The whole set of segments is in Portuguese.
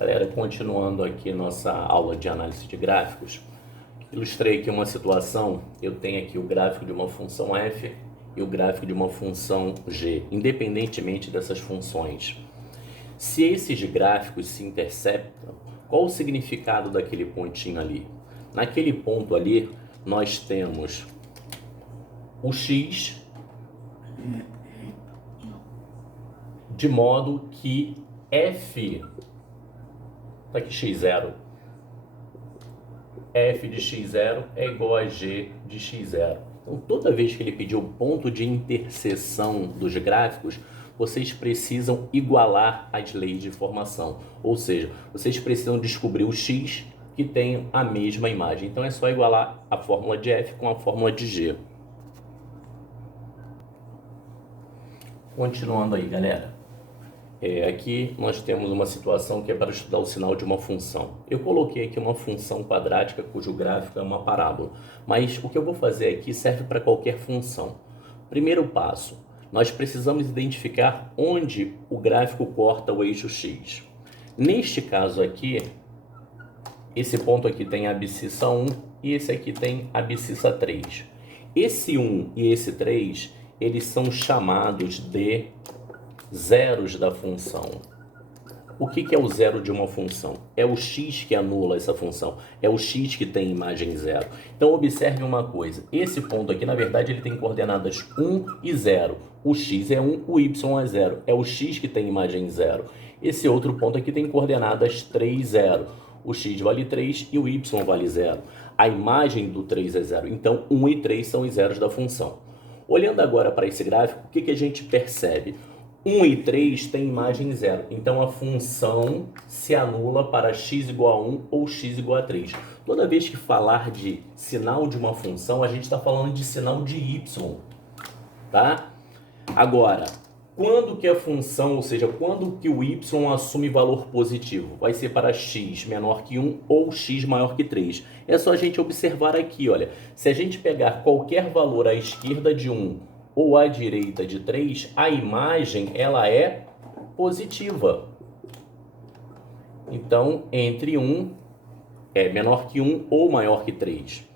Galera, continuando aqui nossa aula de análise de gráficos, ilustrei aqui uma situação. Eu tenho aqui o gráfico de uma função f e o gráfico de uma função g, independentemente dessas funções. Se esses gráficos se interceptam, qual o significado daquele pontinho ali? Naquele ponto ali, nós temos o x, de modo que f, tá aqui x0, f de x0 é igual a g de x0. Então, toda vez que ele pedir o ponto de interseção dos gráficos, vocês precisam igualar as leis de formação. Ou seja, vocês precisam descobrir o x que tem a mesma imagem. Então, é só igualar a fórmula de f com a fórmula de g. Continuando aí, galera. Aqui nós temos uma situação que é para estudar o sinal de uma função. Eu coloquei aqui uma função quadrática cujo gráfico é uma parábola, mas o que eu vou fazer aqui serve para qualquer função. Primeiro passo, nós precisamos identificar onde o gráfico corta o eixo x. Neste caso aqui, esse ponto aqui tem a abscissa 1 e esse aqui tem a abscissa 3. Esse 1 e esse 3, eles são chamados de zeros da função. O que é o zero de uma função? É o x que anula essa função. É o x que tem imagem zero. Então, observe uma coisa. Esse ponto aqui, na verdade, ele tem coordenadas 1 e 0. O x é 1, o y é 0. É o x que tem imagem zero. Esse outro ponto aqui tem coordenadas 3 e 0. O x vale 3 e o y vale 0. A imagem do 3 é 0. Então, 1 e 3 são os zeros da função. Olhando agora para esse gráfico, o que a gente percebe? 1 e 3 tem imagem 0, então a função se anula para x igual a 1 ou x igual a 3. Toda vez que falar de sinal de uma função, a gente está falando de sinal de y, tá? Agora, quando que a função, ou seja, quando que o y assume valor positivo? Vai ser para x menor que 1 ou x maior que 3. É só a gente observar aqui, olha, se a gente pegar qualquer valor à esquerda de 1 ou à direita de 3, a imagem ela é positiva. Então, entre 1 é menor que 1 ou maior que 3.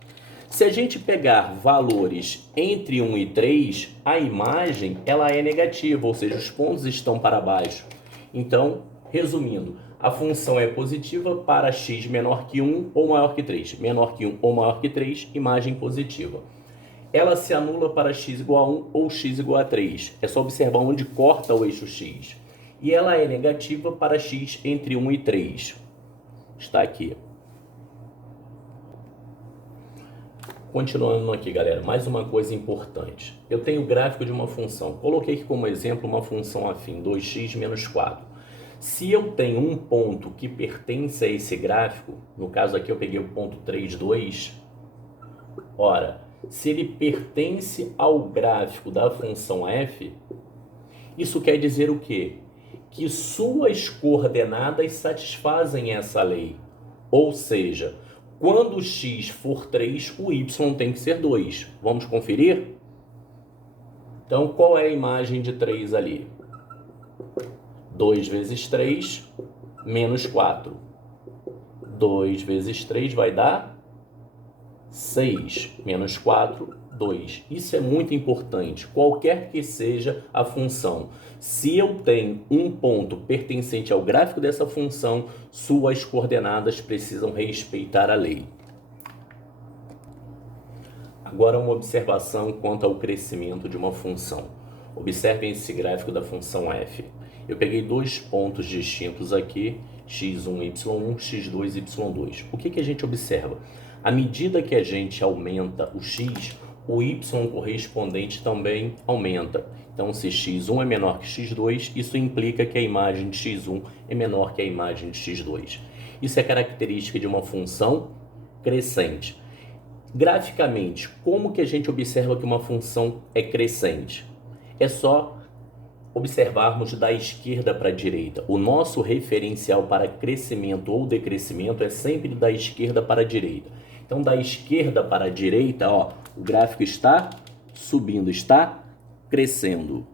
Se a gente pegar valores entre 1 e 3, a imagem ela é negativa, ou seja, os pontos estão para baixo. Então, resumindo, a função é positiva para x menor que 1 ou maior que 3. Menor que 1 ou maior que 3, imagem positiva. Ela se anula para x igual a 1 ou x igual a 3. É só observar onde corta o eixo x. E ela é negativa para x entre 1 e 3. Está aqui. Continuando aqui, galera, mais uma coisa importante. Eu tenho o gráfico de uma função. Coloquei aqui como exemplo uma função afim, 2x menos 4. Se eu tenho um ponto que pertence a esse gráfico, no caso aqui eu peguei o ponto 3, 2, ora, se ele pertence ao gráfico da função f, isso quer dizer o quê? Que suas coordenadas satisfazem essa lei. Ou seja, quando x for 3, o y tem que ser 2. Vamos conferir? Então, qual é a imagem de 3 ali? 2 vezes 3, menos 4. 2 vezes 3 vai dar 6, menos 4, 2. Isso é muito importante, qualquer que seja a função. Se eu tenho um ponto pertencente ao gráfico dessa função, suas coordenadas precisam respeitar a lei. Agora uma observação quanto ao crescimento de uma função. Observem esse gráfico da função f. Eu peguei dois pontos distintos aqui, x1, y1, x2, y2. O que a gente observa? À medida que a gente aumenta o x, o y correspondente também aumenta. Então, se x1 é menor que x2, isso implica que a imagem de x1 é menor que a imagem de x2. Isso é característica de uma função crescente. Graficamente, como que a gente observa que uma função é crescente? É só observarmos da esquerda para a direita. O nosso referencial para crescimento ou decrescimento é sempre da esquerda para a direita. Então, da esquerda para a direita, ó, o gráfico está subindo, está crescendo.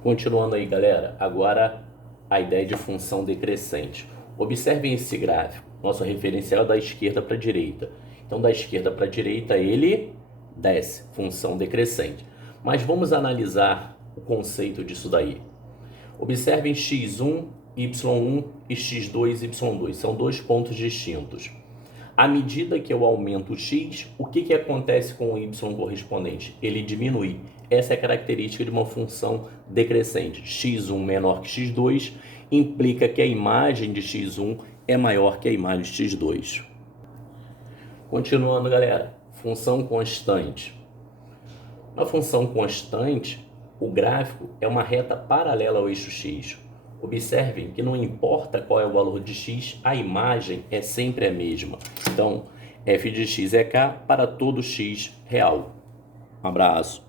Continuando aí, galera. Agora, a ideia de função decrescente. Observem esse gráfico. Nosso referencial é da esquerda para a direita. Então, da esquerda para a direita, ele desce, função decrescente. Mas vamos analisar o conceito disso daí. Observem x1, y1 e x2, y2. São dois pontos distintos. À medida que eu aumento o x, o que acontece com o y correspondente? Ele diminui. Essa é a característica de uma função decrescente. x1 menor que x2 implica que a imagem de x1 é maior que a imagem de x2. Continuando, galera. Função constante. Na função constante, o gráfico é uma reta paralela ao eixo x. Observem que não importa qual é o valor de x, a imagem é sempre a mesma. Então, f de x é k para todo x real. Um abraço.